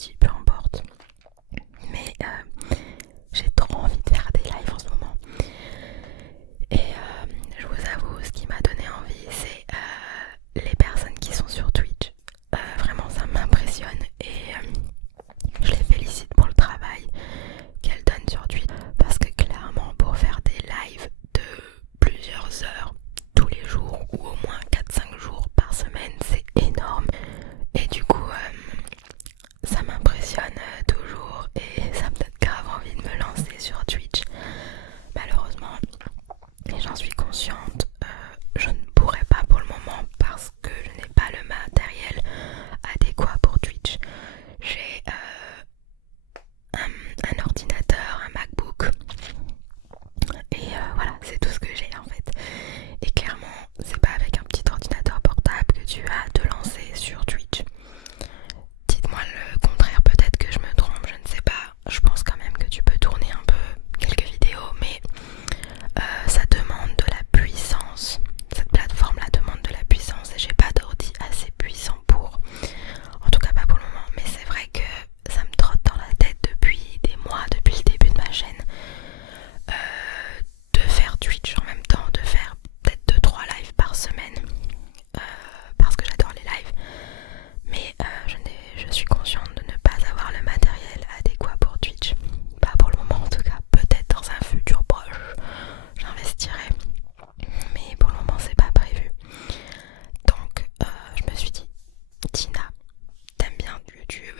dit peu importe. Mais j'ai trop envie de faire des lives en ce moment. Et je vous avoue, ce qui m'a donné envie, c'est les personnes qui sont sur Twitch. Vraiment, ça m'impressionne et je les félicite pour le travail qu'elles donnent sur Twitch. Parce que clairement, pour faire des lives de plusieurs heures tous les jours ou au moins 4-5 jours par semaine, c'est énorme. Et du coup, ça m'impressionne toujours et ça me donne grave envie de me lancer sur Twitch. Malheureusement, et j'en suis consciente, je ne pourrai pas pour le moment parce que je n'ai pas le matériel adéquat pour Twitch. J'ai un ordinateur, un MacBook et voilà, c'est tout ce que j'ai en fait. Et clairement, c'est pas avec un petit ordinateur portable que tu vas te lancer sur Twitch. Dites-moi le contraire, peut-être que je me trompe, je ne sais pas. Je pense quand même que tu peux tourner un peu quelques vidéos, mais ça demande de la puissance. Cette plateforme là demande de la puissance et j'ai pas d'ordi assez puissant pour. En tout cas pas pour le moment, mais c'est vrai que ça me trotte dans la tête depuis des mois, depuis le début de ma chaîne, de faire Twitch en même temps, de faire peut-être 2-3 lives par semaine, parce que j'adore les lives. Mais je suis consciente de ne pas avoir le matériel adéquat pour Twitch. Pas pour le moment en tout cas, peut-être dans un futur proche, j'investirai. Mais pour le moment c'est pas prévu. Donc je me suis dit, Tina, t'aimes bien YouTube,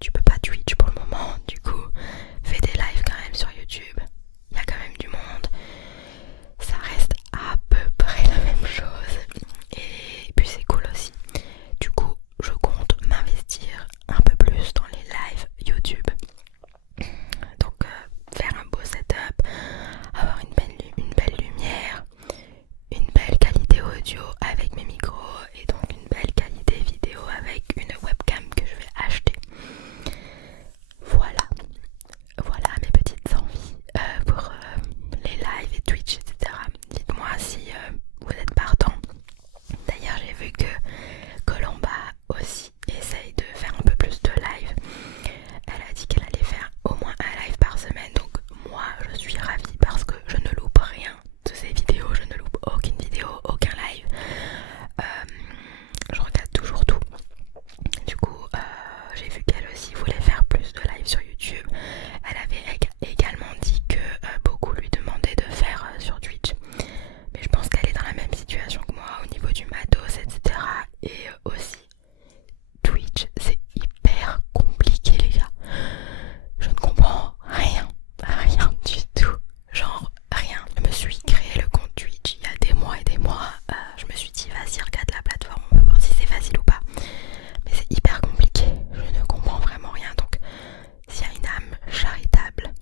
tu peux pas Twitch pour le moment, du coup fais des lives quand même sur YouTube. Il y a quand même du monde. Ça reste à peu près la même chose. Et puis c'est cool aussi. Du coup, je compte m'investir un peu plus dans les lives YouTube. Donc faire un beau setup, avoir une belle lumière, une belle qualité audio avec mes micros et donc une belle qualité vidéo avec une webcam que je vais acheter. Voilà mes petites envies pour les lives et Twitch, etc. Dites-moi si vous êtes partant. D'ailleurs, j'ai vu que Colomba aussi essaye de faire un peu plus de live. Elle a dit qu'elle allait faire au moins un live par semaine. Donc moi, je suis ravie parce que je ne loupe rien de ces vidéos. Je ne loupe aucune vidéo, aucun live. Je regarde toujours tout. Du coup, j'ai vu qu'elle aussi voulait faire plus de live sur YouTube. Elle avait également dit que beaucoup lui demandaient de faire sur Twitch. Mais je pense qu'elle est dans la même situation que moi au niveau du matos, etc. Et aussi, Twitch, c'est hyper compliqué les gars. Je ne comprends rien du tout. Genre rien. Je me suis créé le compte Twitch il y a des mois et des mois. Je me suis dit vas-y regarde la plateforme, on va voir si c'est facile ou pas. Mais c'est hyper compliqué. Je ne comprends vraiment rien. Donc s'il y a une âme charitable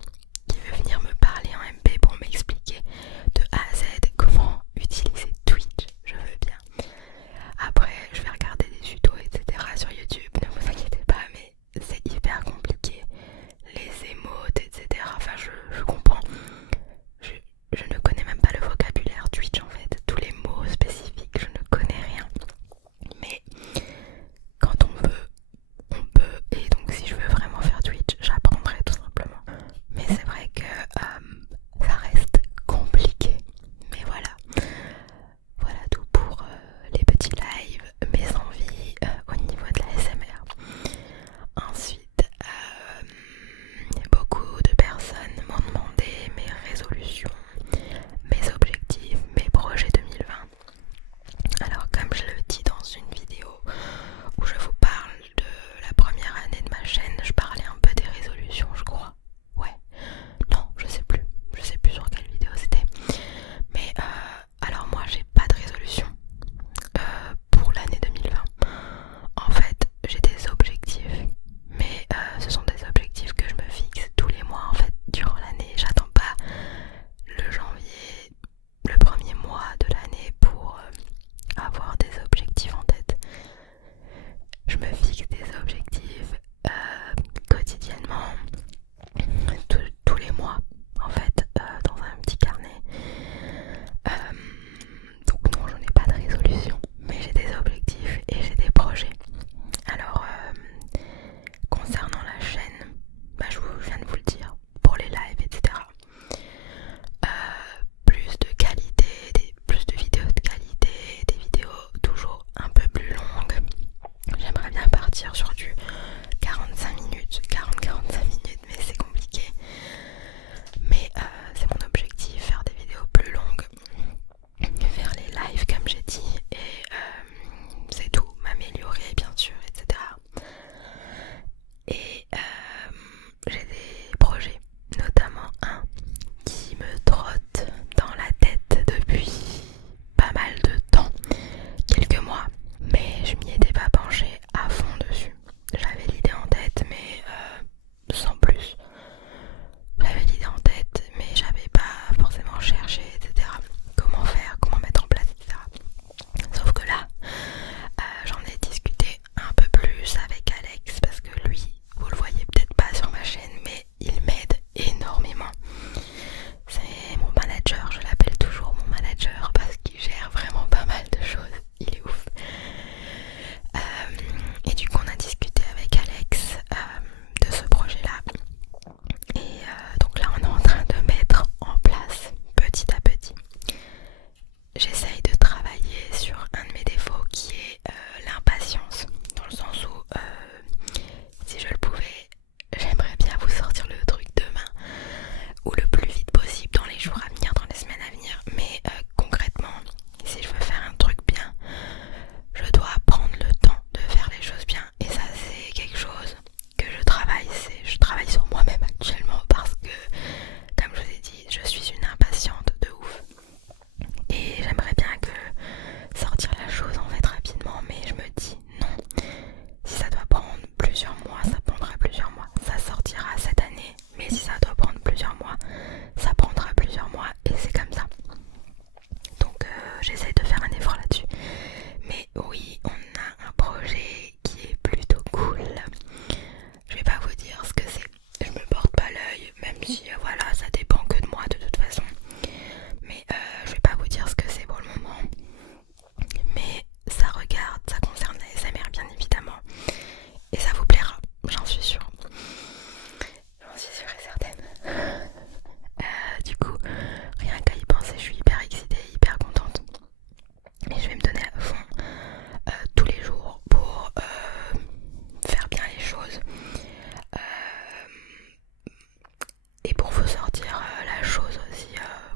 et pour vous sortir la chose aussi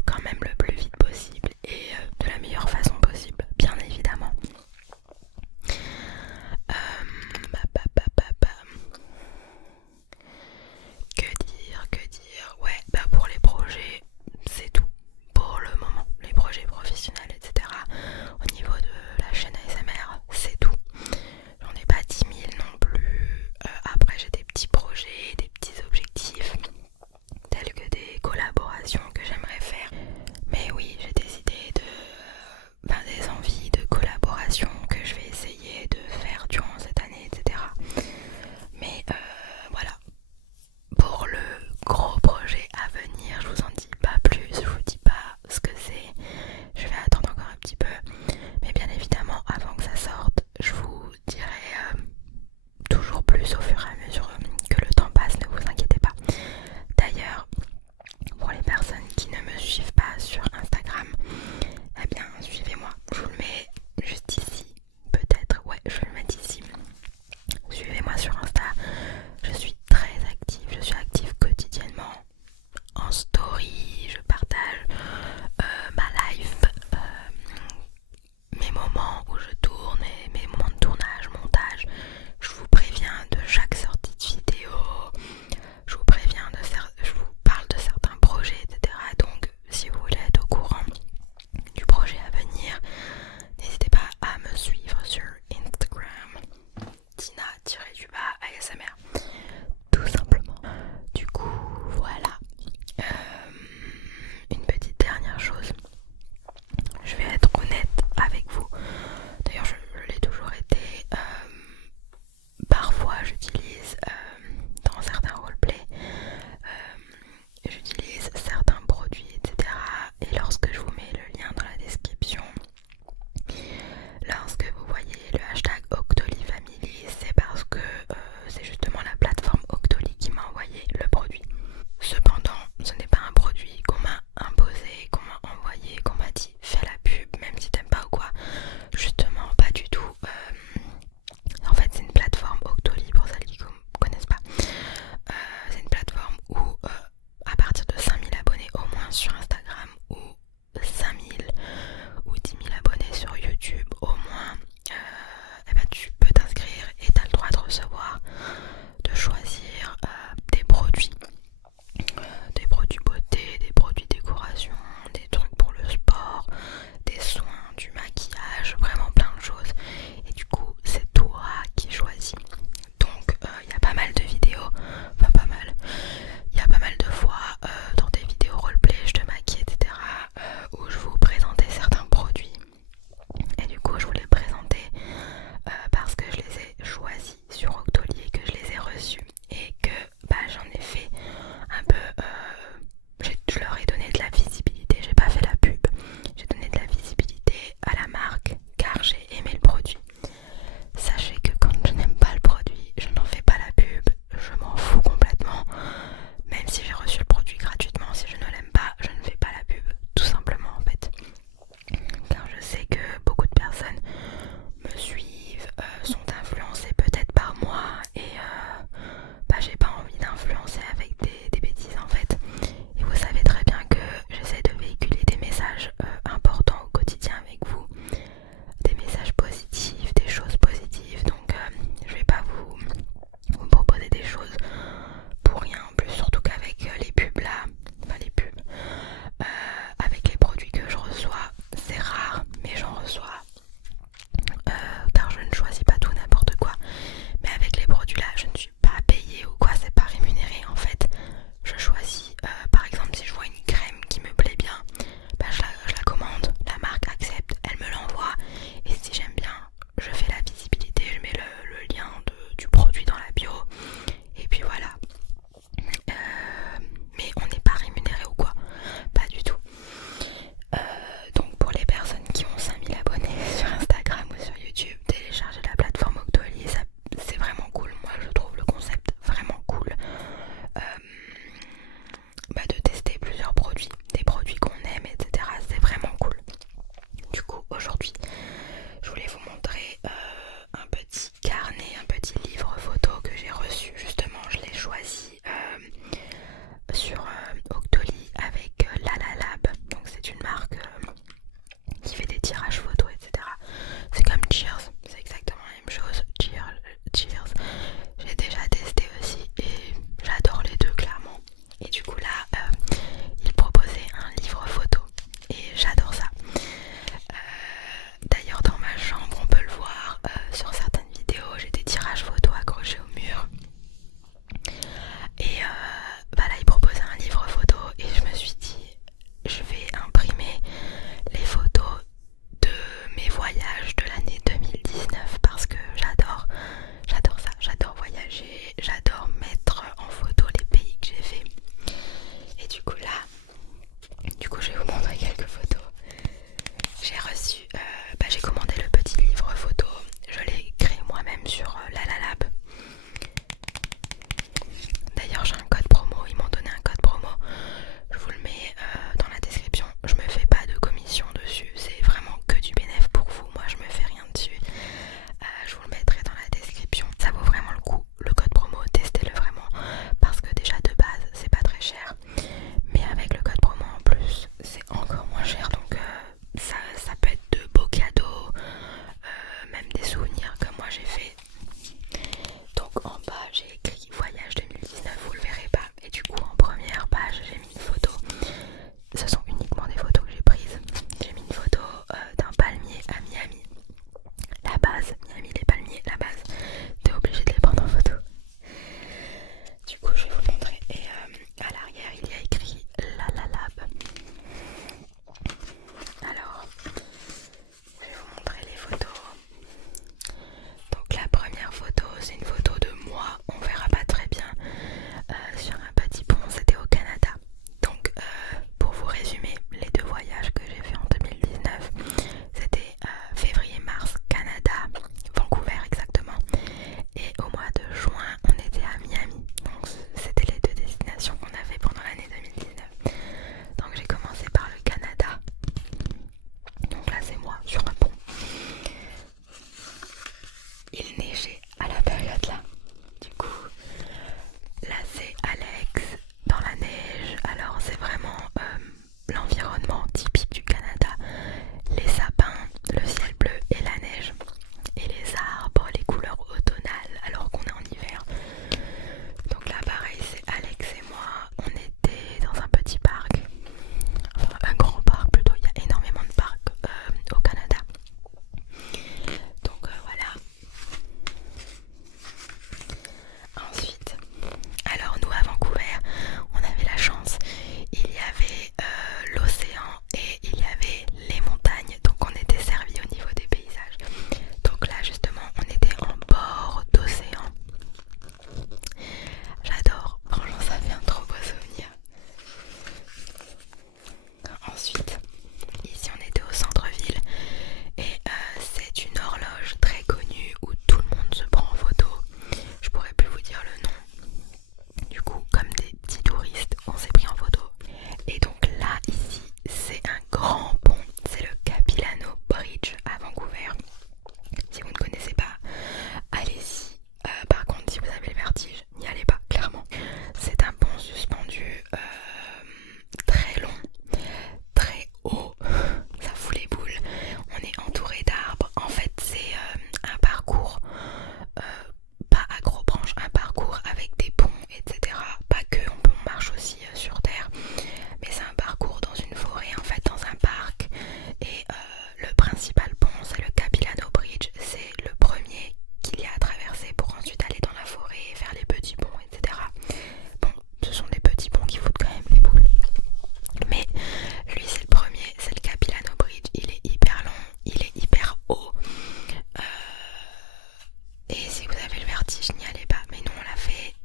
quand même le plus vite possible et de la meilleure façon possible, bien évidemment. Que dire, ouais, bah pour les projets, c'est tout pour le moment, les projets professionnels, etc. Au niveau de la chaîne ASMR, c'est tout. J'en ai pas 10 000 non plus. Après, j'ai des petits projets, des petits objectifs, tels que des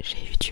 j'ai eu du